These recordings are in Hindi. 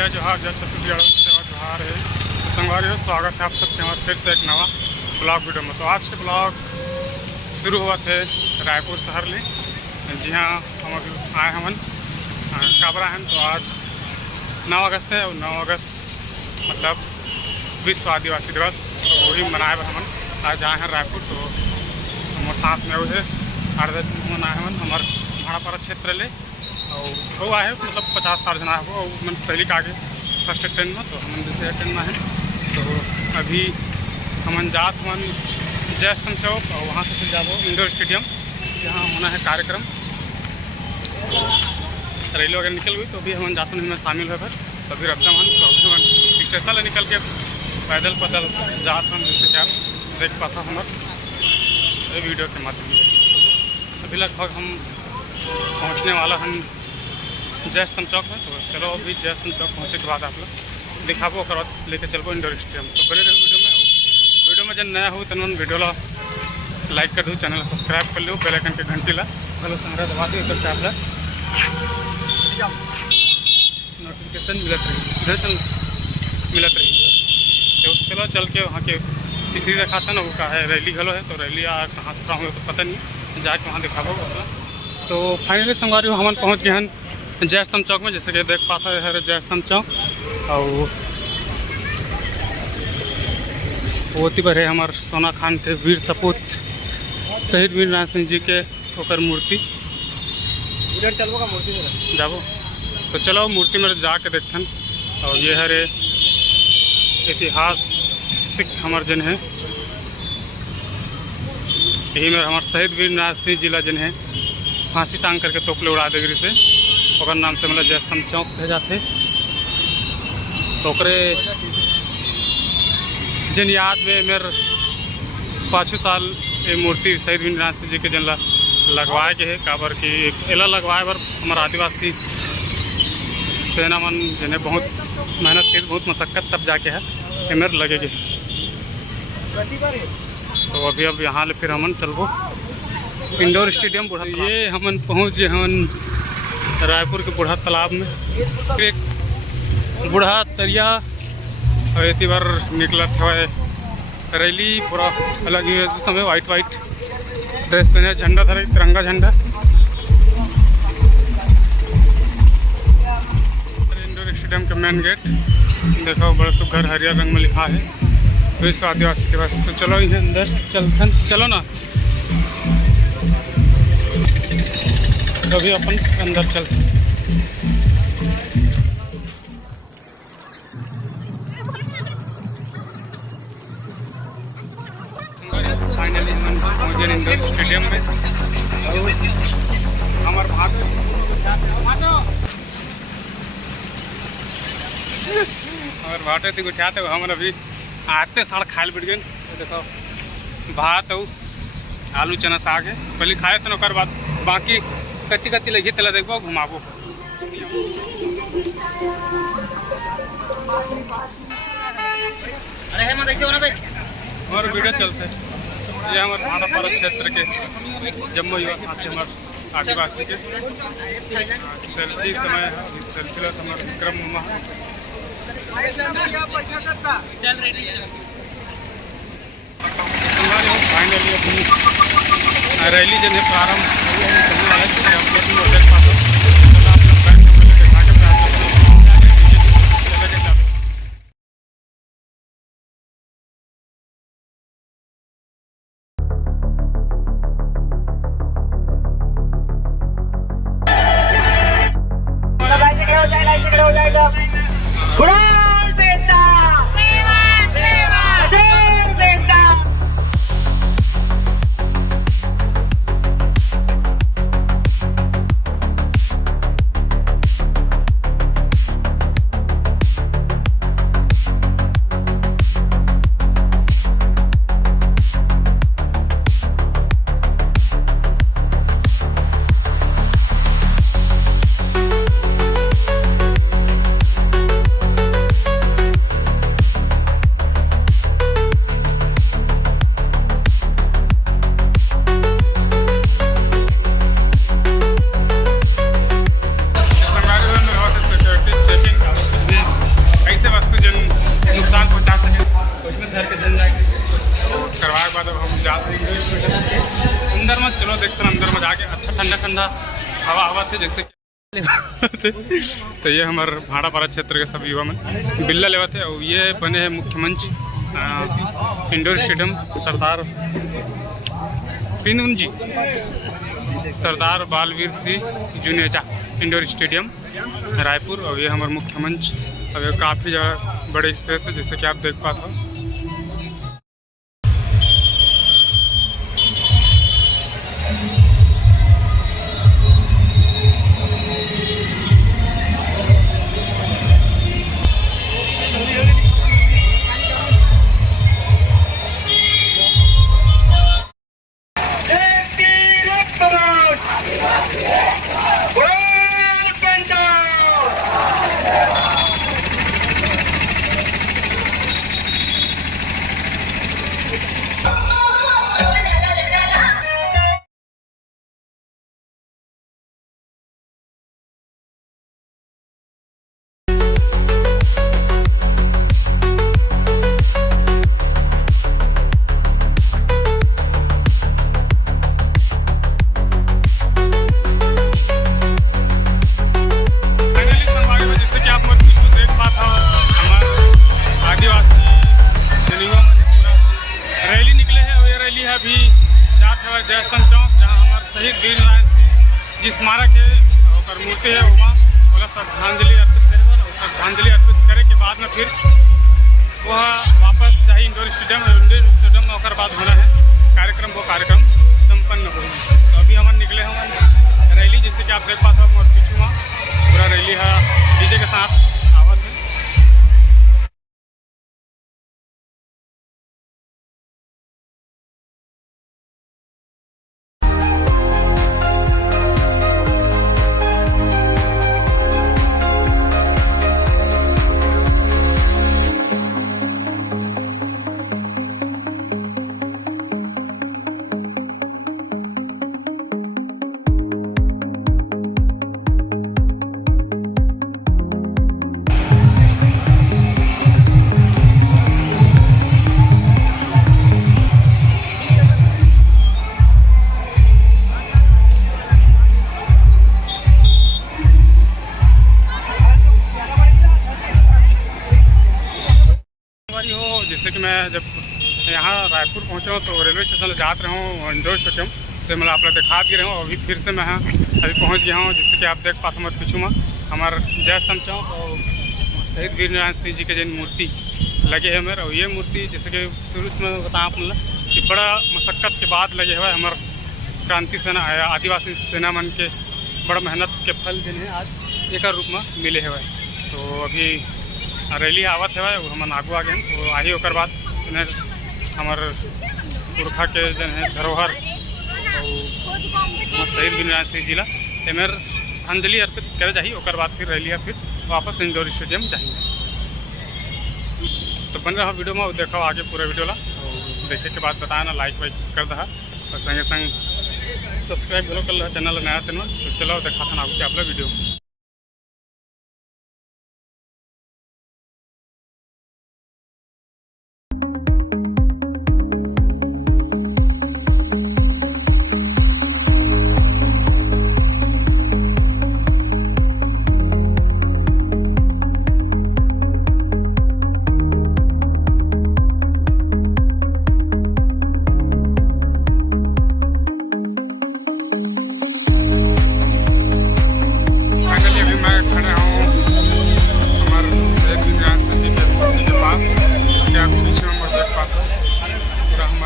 जय जोहार, जय छत्तीसगढ़, सेवा जोहार है। तो संगवारी स्वागत है आप सबके हमारे फिर से एक नवा ब्लॉग वीडियो में। तो आज के ब्लॉग शुरू हुआ थे रायपुर शहर ले। जी हाँ, हम अभी आए हमन काबरा हैं। तो आज 9 अगस्त है और 9 अगस्त मतलब विश्व आदिवासी दिवस। तो वही मनाए हुए हमन आज आए हैं रायपुर। तो हमारे साथ में वो है 8-10 मन आए हमन हमारे भाड़ापारा क्षेत्र ले। और वो आए मतलब 50-60 जना है वो मन पहले का आगे फर्स्ट ट्रेन में। तो हम दूसरे ट्रेन में हैं। तो अभी हमन जात हमन जय स्तंभ चौक और वहाँ से फिर जाबो इंडोर स्टेडियम जहाँ होना है कार्यक्रम। रेलवे वगैरह निकल गई तो अभी हम जाते हैं शामिल हुए फिर। तो अभी रखता हम तो अभी हम स्टेशन से निकल के पैदल जात हम जैसे क्या देख पाता हमारे वीडियो के माध्यम से। अभी लगभग हम पहुंचने वाला हम जय स्तंभ चौक में। तो चलो अभी जय स्तंभ चौक पहुँचे के बाद आप लोग दिखाबो और लेके चलबो इंडोर स्टेडियम। तो बने रहो वीडियो में जब नया हो तो वीडियो ला लाइक कर दो, चैनल सब्सक्राइब कर लो, बेल आइकन के घंटी ला हेलो संग्रह दबा दो करके आप नोटिफिकेशन मिलत रही। तो चलो चल के वहाँ के किसी दिखाता ना वो का है रैली घलो है। तो रैली कहाँ से हुए तो पता नहीं, जाके वहाँ दिखाबो। तो फाइनली संगवारी हम पहुँच गए हैं जय स्तंभ चौक में। जैसे कि देख पाता है जय स्तंभ चौक और ओती पर है हमारे सोना खान के वीर सपूत शहीद वीर नारायण सिंह जी के ओकर मूर्ति इधर चलबो का मूर्ति में जाबो। तो चलो मूर्ति में जाके देखते। और ये है रे ऐतिहासिक हमार जन है, यही में हमारे शहीद वीर नारायण सिंह जिला जन है फांसी टांग करके तोपले उड़ा देगरी से ओकर नाम से मतलब जय स्तंभ चौक कहे जाते। तो जन याद में मेरे 5 साल ये मूर्ति शहीद वीर नारायण सिंह जी के जन लगवाए के है काबर की एला लगवाए पर हमारा आदिवासी सेना मन जिन्हें बहुत मेहनत की, बहुत मशक्क़त तब जाके है मेरे लगेगी। तो अभी अब यहाँ ले फिर हमन चलबो इंडोर स्टेडियम बूढ़ा। ये हमन पहुँच गए हमन रायपुर के बूढ़ा तालाब में। फिर एक बूढ़ा तरिया और इतनी बार निकला था रैली पूरा अलग ही समय वाइट ड्रेस पहने झंडा धरे तिरंगा झंडा। इंडोर स्टेडियम के मेन गेट देखो बड़ा तो घर हरियर रंग में लिखा है विश्व आदिवासी दिवस। तो चलो ये अंदर चलते चलो ना, तो अभी अपन अंदर चलते। फाइनली हम पहुँचे इंडोर स्टेडियम में। और हमारे भाटे थी उठाते हम अभी आते साढ़ खाए बैठ गए। देखो भात और आलू चना साग है पहले खाए थे ना, बाद बाकी कत्ती लगी तला देखो घुमाबो। हमारे वीडियो चलते ये हमारे भाड़ापारा क्षेत्र के जम्मू युवा साथी हमारे आदिवासी के सेल्फी समय है। सेल्फी ला हमारे विक्रम मम्मा फाइनली अपनी रैली जन है प्रारंभ करने वाले देख पाते हो। अंदर में चलो देखते हैं अंदर में जाके अच्छा ठंडा ठंडा हवा थे जैसे तो ये हमारे भाड़ापारा क्षेत्र के सब युवा में बिल्ला लेवा थे और ये बने हैं मुख्य मंच इंडोर स्टेडियम सरदार बालवीर सिंह जुनेजा इंडोर स्टेडियम रायपुर। और ये हमारे मुख्य मंच। अब ये काफ़ी ज़्यादा बड़े स्पेस है जैसे कि आप देख पाते हो। अभी जात है जयस्तंभ चौक जहाँ हमारे शहीद वीर नारायण सिंह जी स्मारक है और मूर्ति है वहाँ बोला श्रद्धांजलि अर्पित करे और श्रद्धांजलि अर्पित करे के बाद में फिर वह वापस जाए इंडोर स्टेडियम में और बाद होना है कार्यक्रम। वो कार्यक्रम संपन्न हो। तो अभी हम निकले हम रैली जैसे कि आप देख पाते हो और पीछू वहाँ पूरा रैली है डीजे के साथ आवत है। जैसे कि मैं जब यहाँ रायपुर पहुँचा हूँ तो रेलवे स्टेशन जाते रहा हूँ इंडोर स्टेडियम तो मतलब आप दिखा दिए रहा हूँ। अभी फिर से मैं यहाँ अभी पहुँच गया हूँ जैसे कि आप देख पाते हमारे पीछू में हमारे जयस्तंभ चौक और शहीद वीर नारायण सिंह जी के जिन मूर्ति लगे हैं मेरे। और ये मूर्ति जैसे कि शुरू में बताया आप मतलब कि बड़ा मशक्क़त के बाद लगे हुए हमारे क्रांति सेना आदिवासी सेना मन के बड़ा मेहनत के फल जिन्हें आज एक रूप में मिले हुए। तो अभी रैली आवत है हम आगू आ गए तो आही होकर बाद हमारे पुरखा के जन है धरोहर और शहीद वीर नारायण सिंह जिला एमर अंजलि अर्पित करे जाही और बाद फिर रैली फिर वापस इंडोर स्टेडियम जाएंगे। तो बन रहा वीडियो में देखो आगे पूरा वीडियो ला और देखे के बाद बताया ना लाइक वाइक कर दहा और संगे संग सब्सक्राइब भी कर लो चैनल नया तेन। तो चलो देखा था आपके आप वीडियो।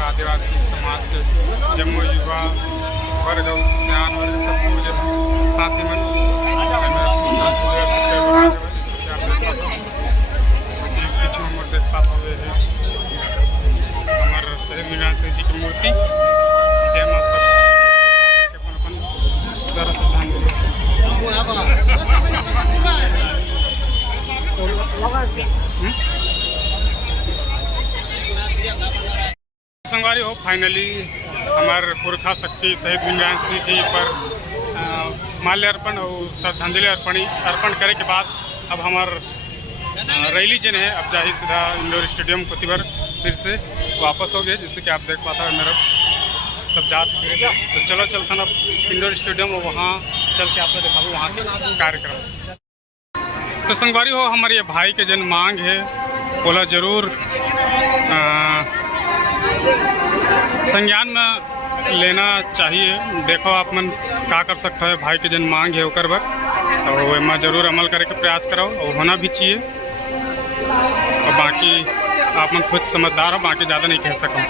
आदिवासी समाज के जम्मू युवा वर्ग और सियान वर्ग सब साथी मन पीछे हम देख पाते हुए है हमारे शहीद वीर नारायण सिंह जी की मूर्ति जयमा सब जरा श्रद्धांजलि संगवारी हो। फाइनली हमारे पुरखा शक्ति शहीद वीर नारायण सिंह जी पर माल्यार्पण और श्रद्धांजलि अर्पण करे के बाद अब हमार रैली जन है अब जाही सीधा इंडोर स्टेडियम कोतिबर फिर से वापस हो गए जैसे कि आप देख पाता है मेरा सब जाते फिरे। तो चलो चलते ना इंडोर स्टेडियम और वहाँ चल के आपको दिखाऊँ वहाँ के कार्यक्रम। तो संगवारी हो हमारे ये भाई के जन मांग है बोला जरूर संज्ञान में लेना चाहिए। देखो आप मन का कर सकता है, भाई के जन मांग है ओकर बर तो मैं जरूर अमल करे के प्रयास करो और होना भी चाहिए। और बाकी आप मन खुद समझदार हो, बाकी ज़्यादा नहीं कह सकूँ।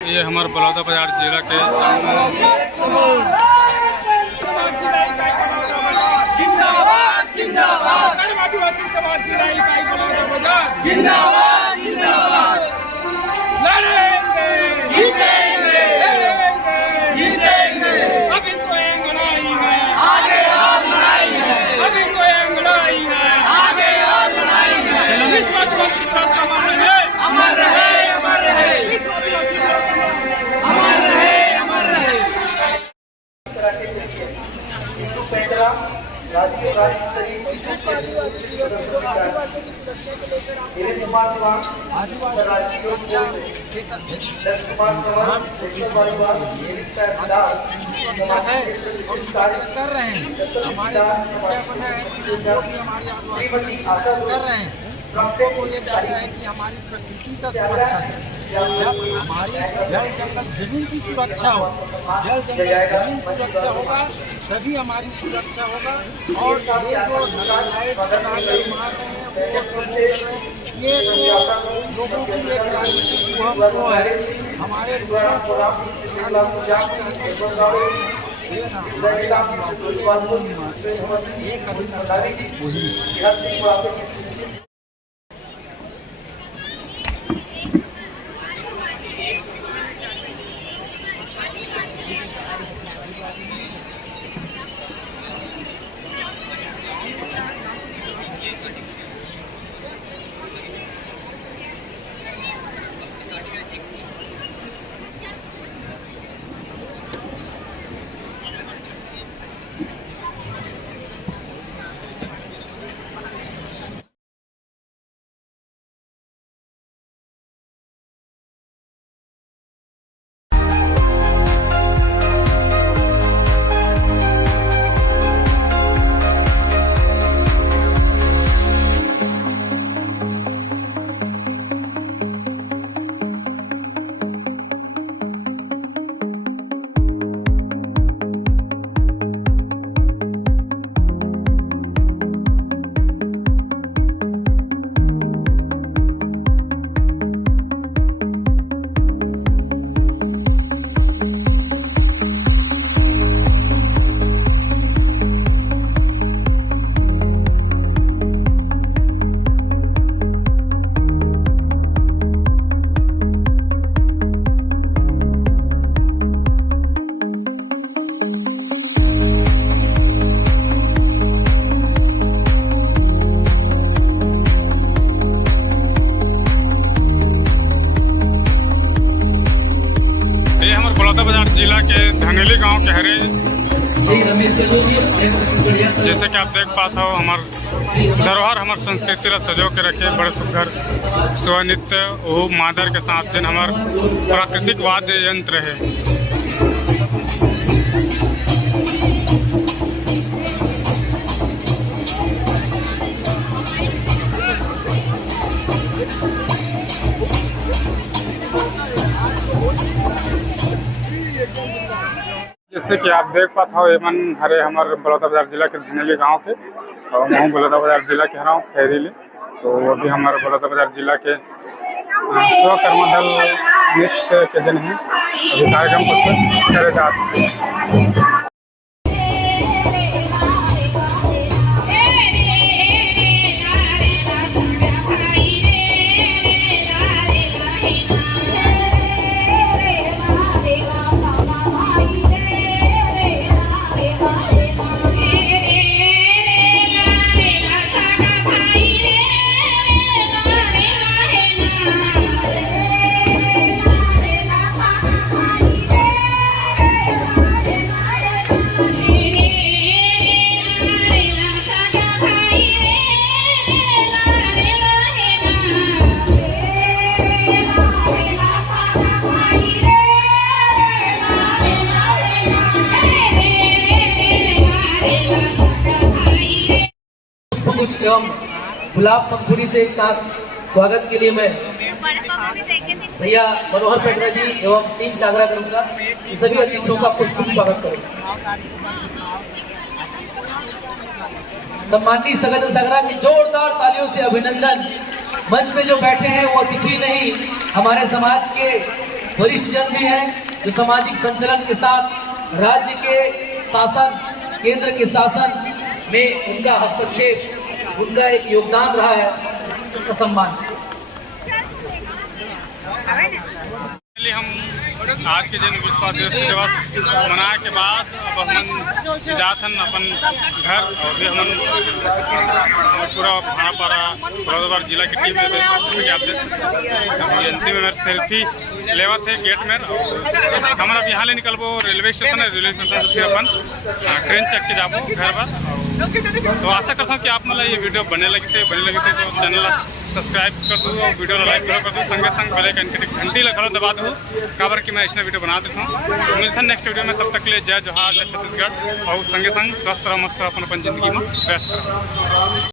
ये हमारे बलौदाबाजार जिला के जिंदाबाद जिंदाबाद आदिवासी समाज जिला इकाई बलौदाबाजार जिंदाबाद जिंदाबाद लड़ेंगे जीतेंगे जीतेंगे। अभी तो लड़ाई है आगे और लड़ाई है, अभी तो लड़ाई है आगे और लड़ाई है। विश्व आदिवासी समाज है अमर रहे अमर रहे, विश्व आदिवासी अमर रहे अमर रहे। राष्ट्रीय राज्य स्तरीय कर रहे हैं हमको ये चाहिए है कि हमारी प्रकृति का सुरक्षा है। जब हमारी जल जंगल जमीन की सुरक्षा हो, जल जंगल जमीन सुरक्षा होगा तभी हमारी सुरक्षा होगा। और ये जो लाइट मार रहे हैं ये तो लोगों की एक राजनीतिक महत्व है। हमारे बलौदाबाजार जिला के धनेली गांव के हरे जैसे कि आप देख पाते हो हमार धरोहर हमार संस्कृति ला सजो के रखे बड़े सुंदर स्वनित्य वो मादर के साथ जिन हमार प्राकृतिक वाद्य यंत्र है। जैसे कि आप देख पाते हो एमन हरे हमारे बलौदाबाजार जिला के धनेली गांव के और मैं बलौदाबाजार जिला के हरा हूँ खैरीली। तो अभी हमारे बलौदाबाजार जिला के स्वकर्म दल नृत्य के दिन हैं, अभी कार्यक्रम प्रस्तुत करे जाते हैं। तरबूज एवं गुलाब पंखुड़ी से एक साथ स्वागत के लिए मैं भैया मनोहर पेगरा जी एवं टीम से आग्रह करूंगा कि सभी अतिथियों का पुष्प स्वागत करें। सम्माननीय सगन सगरा की जोरदार तालियों से अभिनंदन। मंच में जो बैठे हैं वो अतिथि नहीं, हमारे समाज के वरिष्ठ जन भी हैं, जो सामाजिक संचलन के साथ राज्य के शासन, केंद्र के शासन में उनका हस्तक्षेप, उनका एक योगदान रहा है, उनका सम्मान। पहले हम आज के दिन विश्व आदिवासी दिवस मनाए के बाद अब हमन जाथन अपन घर और भी हमन पूरा भानापारा फौजदाबाद जिला की टीम में जयंती में मेरे सेल्फी लेवा थे गेट में। हम अब यहाँ ले निकलबो रेलवे स्टेशन है, रेलवे स्टेशन से फिर अपन ट्रेन चेक के जाबो घर पर। तो आशा करता हूँ कि आप मतलब ये वीडियो बने लगी थे तो चैनल सब्सक्राइब कर दो और वीडियो लाइक कर दो, संगे संग बेल आइकन की घंटी लगा दबा दो काबर कि मैं इसमें वीडियो बना देता हूँ। तो मिलते हैं नेक्स्ट वीडियो में, तब तक के लिए जय जोहार, जय छत्तीसगढ़ और संगे संग स्वस्थ रहो, मस्त रहो, अपन जिंदगी में व्यस्त रहो।